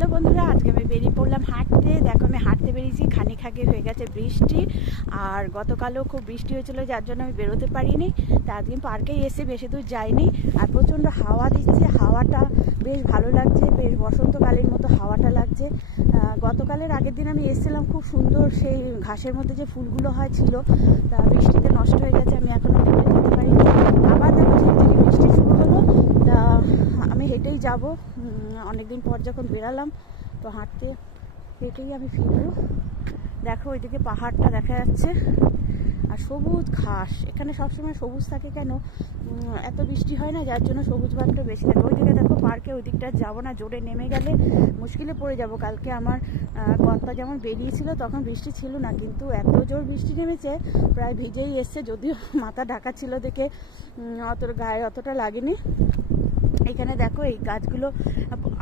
Hello বন্ধুরা, আজকে আমি বেরিয়ে পড়লাম হাঁটতে। দেখো আমি হাঁটতে বেরিয়েছি, খানিক আগে হয়ে গেছে বৃষ্টি। আর গতকালও খুব বৃষ্টি হয়েছিল, যার জন্য আমি বেরোতে পারিনি। তা আজকে পার্কেই এসে বেশি দূর যাইনি। আর প্রচণ্ড হাওয়া দিচ্ছে, হাওয়াটা বেশ ভালো লাগছে, বেশ বসন্তকালের মতো হাওয়াটা লাগছে। গতকালের আগের দিন আমি এসেছিলাম, খুব সুন্দর সেই ঘাসের মধ্যে যে ফুলগুলো হয় ছিল, তা বৃষ্টিতে নষ্ট হয়ে গেছে, আমি এখনও দেখে যেতে পারিনি। আবার দেখো ঝিরিঝিরি বৃষ্টি শুরু হলো। তা আমি হেঁটেই যাব, অনেকদিন পর যখন বেরালাম তো হাঁটতে হেঁটেই আমি ফিরবো। দেখো ওইদিকে পাহাড়টা দেখা যাচ্ছে আর সবুজ ঘাস। এখানে সবসময় সবুজ থাকে কেন, এত বৃষ্টি হয় না, যার জন্য সবুজ ভাবটা বেশি থাকে। ওইদিকে দেখো পার্কে, ওই দিকটা যাবো না, জোরে নেমে গেলে মুশকিলে পড়ে যাব। কালকে আমার কর্তা যেমন বেরিয়েছিল তখন বৃষ্টি ছিল না, কিন্তু এত জোর বৃষ্টি নেমেছে, প্রায় ভিজেই এসছে। যদিও মাথা ঢাকা ছিল দেখে গায়ে অতটা লাগেনি। এখানে দেখো এই গাছগুলো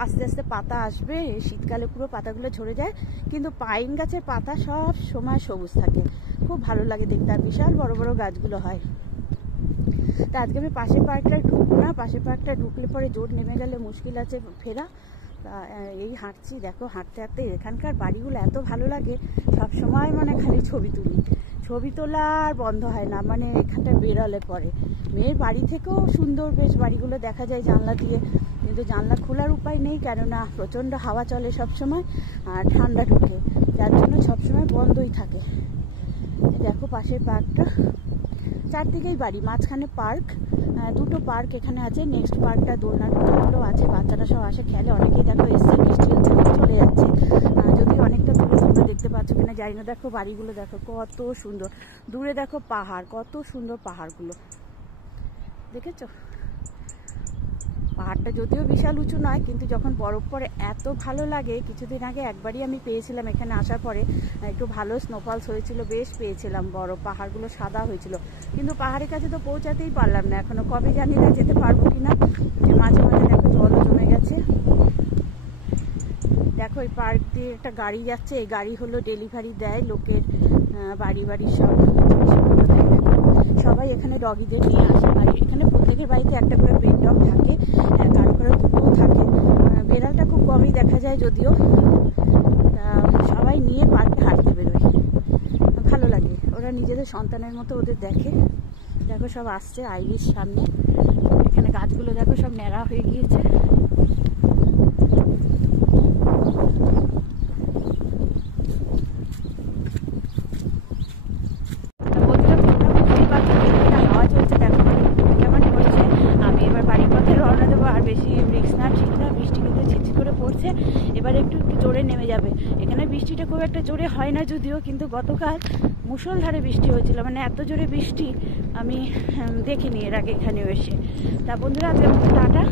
আস্তে আস্তে পাতা আসবে, শীতকালে পুরো পাতাগুলো ঝরে যায়, কিন্তু পাইন গাছের পাতা সব সময় সবুজ থাকে, খুব ভালো লাগে দেখতে। আর বিশাল বড় বড় গাছগুলো হয়। তা আজকে আমি পাশের পার্কটায় ঢুকবো না, পাশের পার্কটা ঢুকলে পরে জোর নেমে গেলে মুশকিল আছে ফেরা। তা এই হাঁটছি, দেখো হাঁটতে হাঁটতে এখানকার বাড়িগুলো এত ভালো লাগে, সব সময় মানে খালি ছবি তোলা আর বন্ধ হয় না, মানে এখানটা বেরোলে পরে মেয়ের বাড়ি থেকেও সুন্দর বেশ বাড়িগুলো দেখা যায় জানলা দিয়ে, কিন্তু জানলা খোলার উপায় নেই, কেননা প্রচণ্ড হাওয়া চলে সবসময় আর ঠান্ডা ঢুকে, যার জন্য সবসময় বন্ধই থাকে। দেখো পাশের পার্কটা, চারদিকেই বাড়ি, মাঝখানে পার্ক, দুটো পার্ক এখানে আছে। নেক্সট পার্কটা দোলনাগুলো আছে, বাচ্চারা সব আসে খেলে, অনেকেই দেখো এসছে, বৃষ্টি হচ্ছে চলে যাচ্ছে। যদি অনেকটা দূরে তোমরা দেখতে পাচ্ছ কিনা জানি না। দেখো বাড়িগুলো দেখো কত সুন্দর, দূরে দেখো পাহাড়, কত সুন্দর পাহাড়গুলো দেখেছো। পাহাড়টা যদিও বিশাল উঁচু নয়, কিন্তু যখন বরফ পড়ে এত ভালো লাগে। কিছুদিন আগে একবারই আমি পেয়েছিলাম, এখানে আসার পরে একটু ভালো স্নোফলস হয়েছিল, বেশ পেয়েছিলাম বরফ, পাহাড়গুলো সাদা হয়েছিল। কিন্তু পাহাড়ের কাছে তো পৌঁছাতেই পারলাম না, এখনো কবে জানি না যেতে পারবো কিনা। মাঝে মাঝে দেখো জলও জমে গেছে। দেখো এই পার্ক দিয়ে একটা গাড়ি যাচ্ছে, এই গাড়ি হলো ডেলিভারি দেয় লোকের বাড়ি বাড়ি সব জিনিসপত্র দেয়। সবাই এখানে ডগিদের নিয়ে আসে বাড়ি, এখানে প্রত্যেকের বাড়িতে একটা করে পেট ডগ থাকে, কারো কারো দুটোও থাকে। বেড়ালটা খুব কমই দেখা যায় যদিও। সবাই নিয়ে পার্কে হাঁটতে বেরোয়, ভালো লাগে, ওরা নিজেদের সন্তানের মতো ওদের দেখে। দেখো সব আসছে আইরিশ সামনে, এখানে গাছগুলো দেখো সব ন্যাড়া হয়ে গিয়েছে। এবার একটু একটু জোরে নেমে যাবে। এখানে বৃষ্টিটা খুব একটা জোরে হয় না যদিও, কিন্তু গতকাল মুষলধারে বৃষ্টি হয়েছিল, মানে এত জোরে বৃষ্টি আমি দেখিনি এর আগে এখানে এসে। তা বন্ধুরা আজকে টাটা।